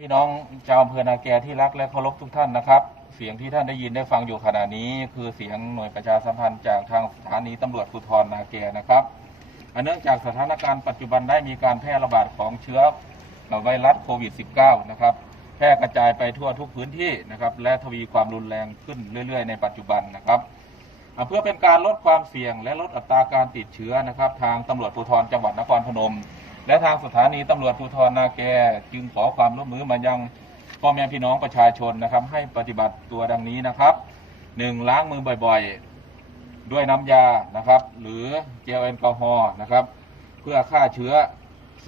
พี่น้องชาวอำเภอนาแกที่รักและเคารพทุกท่านนะครับ เสียงที่ท่านได้ยินได้ฟังอยู่ขณะนี้ คือเสียงหน่วยประชาสัมพันธ์จากทางสถานีตำรวจภูธรนาแกนะครับอันเนื่องจากสถานการณ์ปัจจุบันได้มีการแพร่ระบาดของเชื้อไวรัสโควิด -19 นะครับแพร่กระจายไปทั่วทุกพื้นที่นะครับและทวีความรุนแรงขึ้นเรื่อย ๆ ในปัจจุบันนะครับเพื่อเป็นการลดความเสี่ยงและลดอัตราการติดเชื้อนะครับ ทางตำรวจภูธรจังหวัดนครพนม และทางสถานีตำรวจภูธรนาแกจึงขอความร่วมมือมายังพ่อแม่พี่น้องประชาชนนะครับ ให้ปฏิบัติตัวดังนี้นะครับหนึ่งล้างมือบ่อยๆ ด้วยน้ำยานะครับ หรือเจลแอลกอฮอล์นะครับ เพื่อฆ่าเชื้อ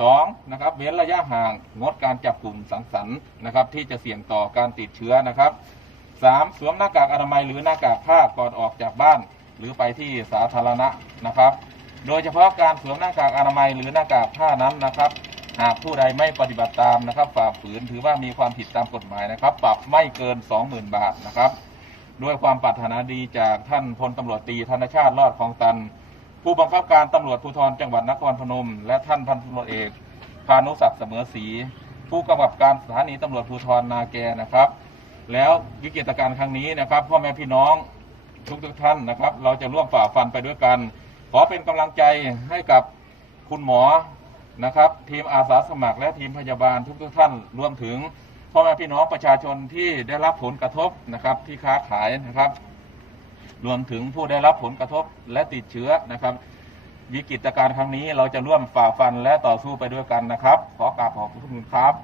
สองนะครับ เว้นระยะห่างงดการจับกลุ่มสังสรรค์นะครับ ที่จะเสี่ยงต่อการติดเชื้อนะครับสามสวมหน้ากากอนามัยหรือหน้ากากผ้าก่อนออกจากบ้าน หรือไปที่สาธารณะนะครับ โดยเฉพาะการสวมหน้ากากอนามัยหรือหน้ากากผ้านั้นนะครับ หากผู้ใดไม่ปฏิบัติตามนะครับฝ่าฝืนถือว่ามีความผิดตามกฎหมายนะครับ ปรับไม่เกิน 20,000 บาทนะครับ ด้วยความปรารถนาดีจากท่านพลตำรวจตีธนชาติรอดคลองตัน ผู้บังคับการตำรวจภูธรจังหวัดนครพนม และท่านพันตำรวจเอกพานุศักดิ์เสมอศรีผู้กำกับการสถานีตำรวจภูธรนาแกนะครับ แล้ววิกฤตการณ์ครั้งนี้นะครับพ่อแม่พี่น้องทุกทุกท่านนะครับ เราจะร่วมฝ่าฟันไปด้วยกัน ขอเป็นกำลังใจให้กับคุณหมอนะครับ ทีมอาสาสมัครและทีมพยาบาลทุกทุกท่านรวมถึงพ่อแม่พี่น้องประชาชนที่ได้รับผลกระทบนะครับที่ค้าขายนะครับ รวมถึงผู้ได้รับผลกระทบและติดเชื้อนะครับวิกฤตการณ์ครั้งนี้เราจะร่วมฝ่าฟันและต่อสู้ไปด้วยกันนะครับ ขอกราบขอบคุณครับ